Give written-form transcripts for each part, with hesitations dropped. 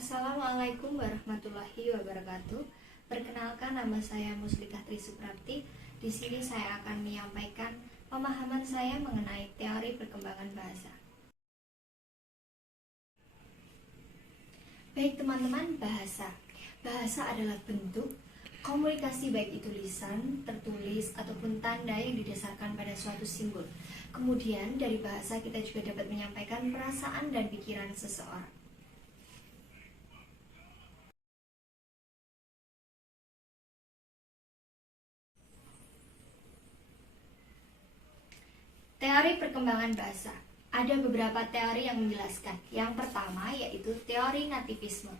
Assalamualaikum warahmatullahi wabarakatuh. Perkenalkan, nama saya Muslikah Trisuprapti. Di sini saya akan menyampaikan pemahaman saya mengenai teori perkembangan bahasa. Baik teman-teman, bahasa adalah bentuk komunikasi, baik itu lisan, tertulis, ataupun tanda yang didasarkan pada suatu simbol. Kemudian dari bahasa kita juga dapat menyampaikan perasaan dan pikiran seseorang. Teori perkembangan bahasa. Ada beberapa teori yang menjelaskan. Yang pertama yaitu teori nativisme.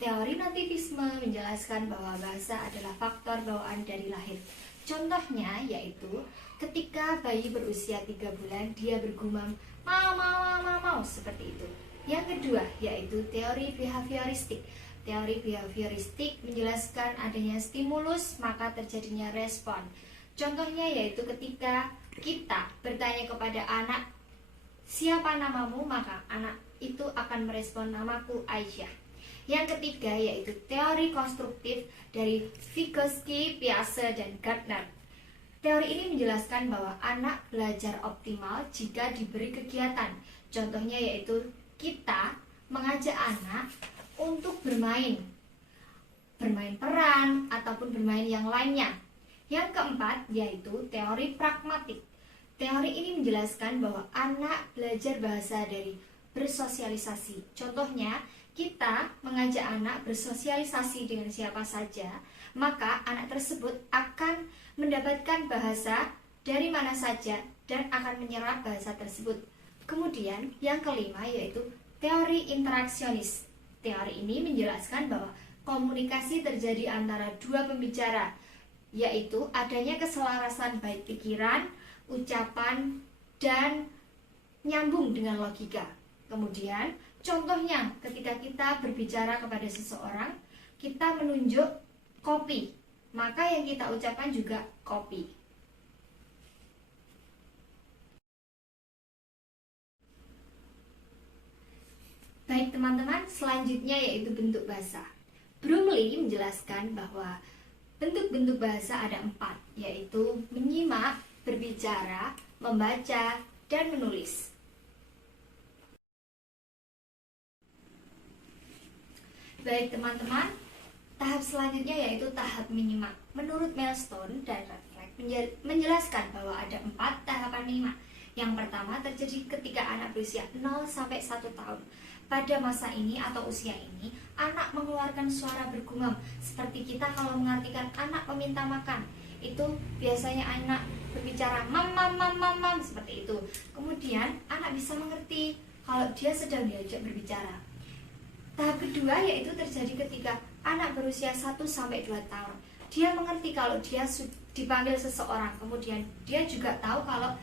Teori nativisme menjelaskan bahwa bahasa adalah faktor bawaan dari lahir. Contohnya yaitu ketika bayi berusia 3 bulan dia bergumam mau seperti itu. Yang kedua yaitu teori behavioristik. Teori behavioristik menjelaskan adanya stimulus maka terjadinya respon. Contohnya yaitu ketika kita bertanya kepada anak, siapa namamu, maka anak itu akan merespon, namaku Aisyah. Yang ketiga yaitu teori konstruktif dari Vygotsky, Piaget, dan Gardner. Teori ini menjelaskan bahwa anak belajar optimal jika diberi kegiatan. Contohnya yaitu kita mengajak anak untuk bermain peran ataupun bermain yang lainnya. Yang keempat yaitu teori pragmatik. Teori ini menjelaskan bahwa anak belajar bahasa dari bersosialisasi. Contohnya, kita mengajak anak bersosialisasi dengan siapa saja, maka anak tersebut akan mendapatkan bahasa dari mana saja dan akan menyerap bahasa tersebut. Kemudian, yang kelima yaitu teori interaksionis. Teori ini menjelaskan bahwa komunikasi terjadi antara dua pembicara, yaitu adanya keselarasan baik pikiran, ucapan, dan nyambung dengan logika. Kemudian, contohnya ketika kita berbicara kepada seseorang, kita menunjuk kopi, maka yang kita ucapkan juga kopi. Baik teman-teman, selanjutnya yaitu bentuk bahasa. Brumley menjelaskan bahwa bentuk-bentuk bahasa ada 4, yaitu menyimak, berbicara, membaca, dan menulis. Baik teman-teman, tahap selanjutnya yaitu tahap menyimak. Menurut Milestone dan Radcliffe menjelaskan bahwa ada 4 tahapan menyimak. Yang pertama terjadi ketika anak berusia 0-1 tahun. Pada masa ini atau usia ini, anak mengeluarkan suara bergumam. Seperti kita kalau mengartikan anak meminta makan, itu biasanya anak berbicara mam seperti itu. Kemudian anak bisa mengerti kalau dia sedang diajak berbicara. Tahap kedua yaitu terjadi ketika anak berusia 1-2 tahun. Dia mengerti kalau dia dipanggil seseorang. Kemudian dia juga tahu kalau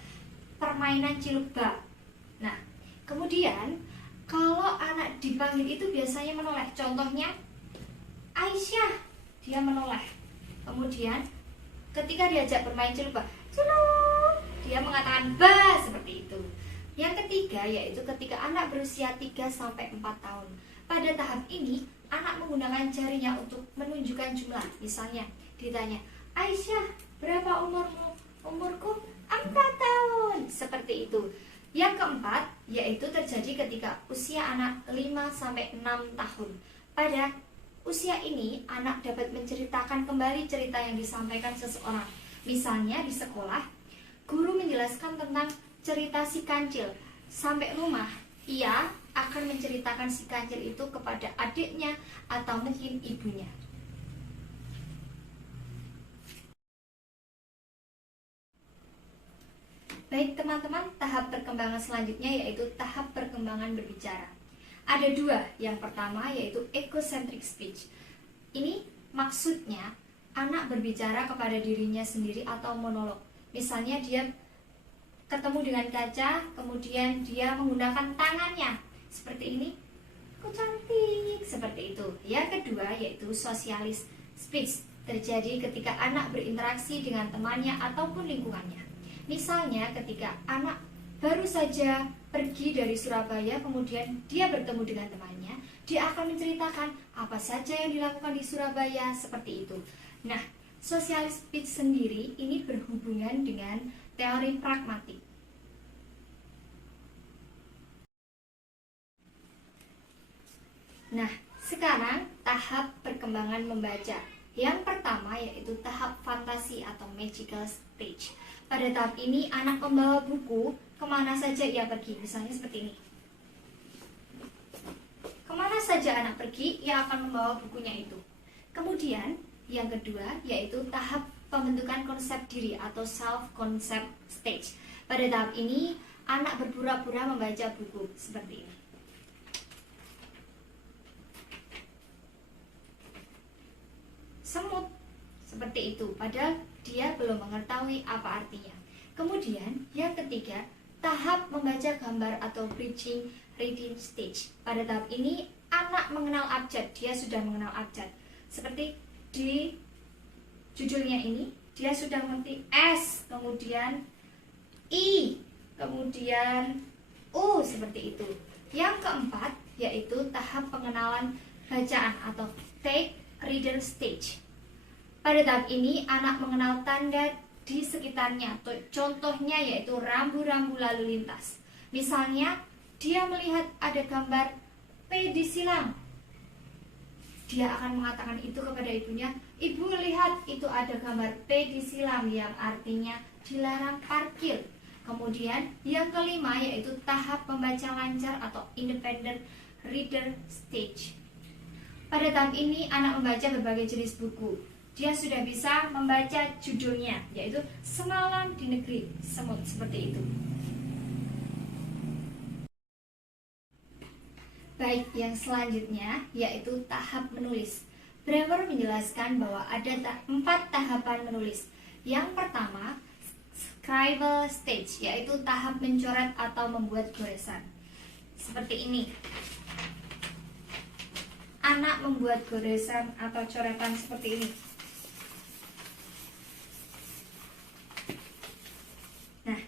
permainan cilukba. Nah, kemudian kalau anak dipanggil itu biasanya menoleh. Contohnya Aisyah, dia menoleh. Kemudian ketika diajak bermain ciluk, dia mengatakan ba, seperti itu. Yang ketiga yaitu ketika anak berusia 3-4 tahun. Pada tahap ini, anak menggunakan jarinya untuk menunjukkan jumlah. Misalnya, ditanya, Aisyah, berapa umurmu? Umurku 4 tahun. Seperti itu. Yang keempat yaitu terjadi ketika usia anak 5-6 tahun. Pada usia ini, anak dapat menceritakan kembali cerita yang disampaikan seseorang. Misalnya di sekolah, guru menjelaskan tentang cerita si kancil. Sampai rumah, ia akan menceritakan si kancil itu kepada adiknya atau mungkin ibunya. Baik teman-teman, tahap perkembangan selanjutnya yaitu tahap perkembangan berbicara. Ada 2, yang pertama yaitu egocentric speech. Ini maksudnya anak berbicara kepada dirinya sendiri atau monolog. Misalnya dia ketemu dengan kaca, kemudian dia menggunakan tangannya seperti ini, aku cantik, seperti itu. Yang kedua yaitu socialist speech. Terjadi ketika anak berinteraksi dengan temannya ataupun lingkungannya. Misalnya ketika anak baru saja pergi dari Surabaya, kemudian dia bertemu dengan temannya, Dia akan menceritakan apa saja yang dilakukan di Surabaya, seperti itu. Nah, social speech sendiri ini berhubungan dengan teori pragmatik. Nah, sekarang tahap perkembangan membaca. Yang pertama yaitu tahap fantasi atau magical stage. Pada tahap ini anak membawa buku kemana saja ia pergi. Misalnya seperti ini. Kemana saja anak pergi, ia akan membawa bukunya itu. Kemudian yang kedua yaitu tahap pembentukan konsep diri atau self-concept stage. Pada tahap ini anak berpura-pura membaca buku seperti ini. Semut seperti itu, padahal dia belum mengetahui apa artinya. Kemudian yang ketiga, tahap membaca gambar atau bridging reading stage. Pada tahap ini anak mengenal abjad, dia sudah mengenal abjad. Seperti di judulnya ini, dia sudah mengerti S, kemudian I, kemudian U, seperti itu. Yang keempat yaitu tahap pengenalan bacaan atau take reader stage. Pada tahap ini anak mengenal tanda di sekitarnya. Contohnya yaitu rambu-rambu lalu lintas. Misalnya dia melihat ada gambar P disilang. Dia akan mengatakan itu kepada ibunya, "Ibu, lihat itu ada gambar P disilang," yang artinya dilarang parkir. Kemudian yang kelima yaitu tahap membaca lancar atau independent reader stage. Pada tahap ini anak membaca berbagai jenis buku. Dia sudah bisa membaca judulnya, yaitu Semalam di Negeri Semut, seperti itu. Baik, yang selanjutnya yaitu tahap menulis. Brewer menjelaskan bahwa ada 4 tahapan menulis. Yang pertama, scribble stage, yaitu tahap mencoret atau membuat goresan. Seperti ini. Anak membuat goresan atau coretan seperti ini. Nah,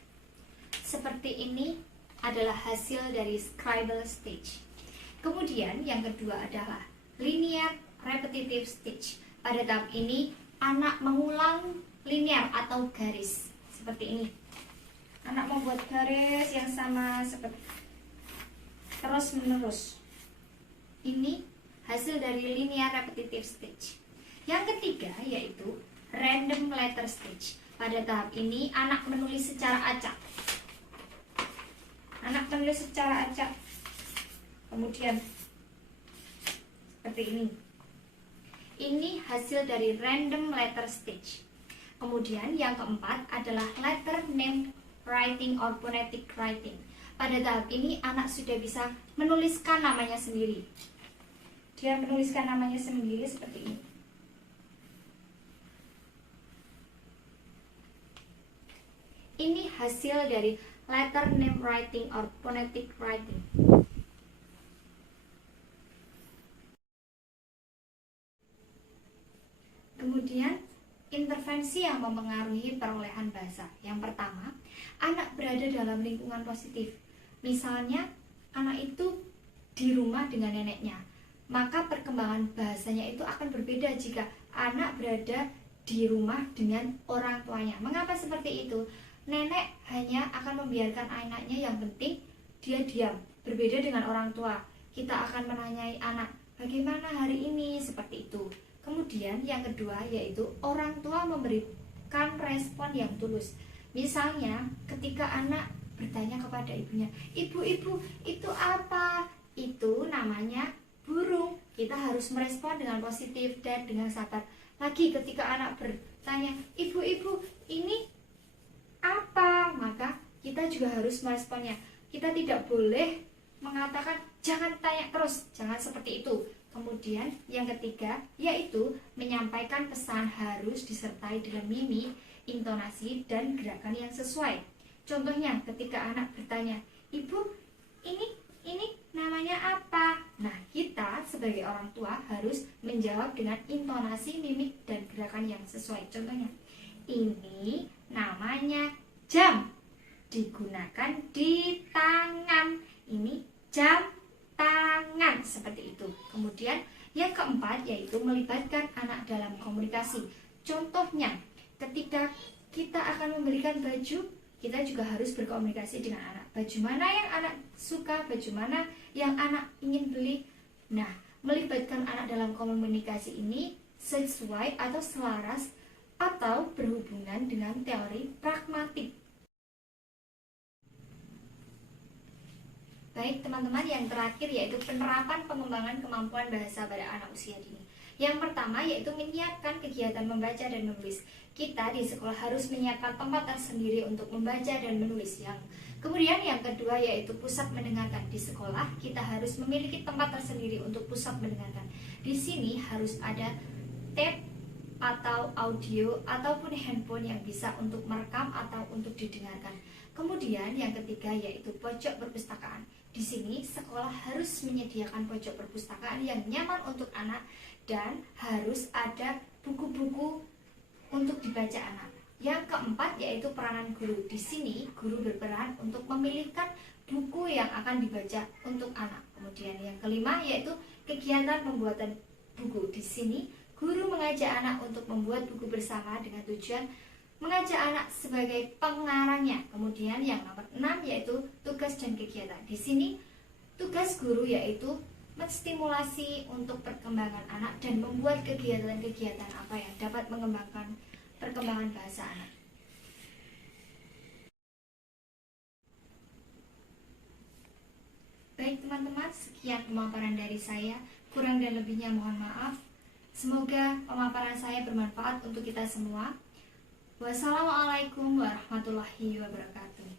seperti ini adalah hasil dari scribble stage. Kemudian yang kedua adalah linear repetitive stage. Pada tahap ini anak mengulang linear atau garis seperti ini. Anak membuat garis yang sama seperti terus menerus. Ini hasil dari linear repetitive stage. Yang ketiga yaitu random letter stage. Pada tahap ini anak menulis secara acak. Anak menulis secara acak. Kemudian seperti ini. Ini hasil dari random letter stage. Kemudian yang keempat adalah letter name writing or phonetic writing. Pada tahap ini anak sudah bisa menuliskan namanya sendiri. Dia menuliskan namanya sendiri seperti ini. Ini hasil dari letter name writing or phonetic writing. Kemudian intervensi yang mempengaruhi perolehan bahasa. Yang pertama, anak berada dalam lingkungan positif. Misalnya, anak itu di rumah dengan neneknya. Maka perkembangan bahasanya itu akan berbeda jika anak berada di rumah dengan orang tuanya. Mengapa seperti itu? Nenek hanya akan membiarkan anaknya, yang penting dia diam. Berbeda dengan orang tua, kita akan menanyai anak, "Bagaimana hari ini?" Seperti itu. Kemudian yang kedua yaitu orang tua memberikan respon yang tulus. Misalnya ketika anak bertanya kepada ibunya, "Ibu, itu apa?" Itu namanya burung. Kita harus merespon dengan positif dan dengan sabar. Lagi ketika anak bertanya, "Ibu, ini apa?" Maka kita juga harus meresponnya. Kita tidak boleh mengatakan, "Jangan tanya terus," jangan seperti itu. Kemudian yang ketiga yaitu menyampaikan pesan harus disertai dengan mimik, intonasi, dan gerakan yang sesuai. Contohnya ketika anak bertanya, "Ibu, ini namanya apa?" Nah, kita sebagai orang tua harus menjawab dengan intonasi, mimik, dan gerakan yang sesuai. Contohnya, "Ini namanya jam, digunakan di tangan. Ini jam tangan, seperti itu. Kemudian yang keempat yaitu melibatkan anak dalam komunikasi. Contohnya, ketika kita akan membelikan baju, kita juga harus berkomunikasi dengan anak. Baju mana yang anak suka, baju mana yang anak ingin beli. Nah, melibatkan anak dalam komunikasi ini sesuai atau selaras atau berhubungan dengan teori pragmatik. Baik teman-teman, yang terakhir yaitu penerapan pengembangan kemampuan bahasa pada anak usia dini. Yang pertama yaitu menyiapkan kegiatan membaca dan menulis. Kita di sekolah harus menyiapkan tempat tersendiri untuk membaca dan menulis. Kemudian yang kedua yaitu pusat mendengarkan. Di sekolah kita harus memiliki tempat tersendiri untuk pusat mendengarkan. Di sini harus ada tape atau audio ataupun handphone yang bisa untuk merekam atau untuk didengarkan. Kemudian yang ketiga yaitu pojok perpustakaan. Di sini sekolah harus menyediakan pojok perpustakaan yang nyaman untuk anak dan harus ada buku-buku untuk dibaca anak. Yang keempat yaitu peranan guru. Di sini guru berperan untuk memilihkan buku yang akan dibaca untuk anak. Kemudian yang kelima yaitu kegiatan pembuatan buku. Di sini guru mengajak anak untuk membuat buku bersama dengan tujuan mengajak anak sebagai pengarangnya. Kemudian yang nomor 6 yaitu tugas dan kegiatan. Di sini tugas guru yaitu menstimulasi untuk perkembangan anak dan membuat kegiatan-kegiatan apa yang dapat mengembangkan perkembangan bahasa anak. Baik teman-teman, sekian pemaparan dari saya. Kurang dan lebihnya mohon maaf. Semoga pemaparan saya bermanfaat untuk kita semua. Wassalamualaikum warahmatullahi wabarakatuh.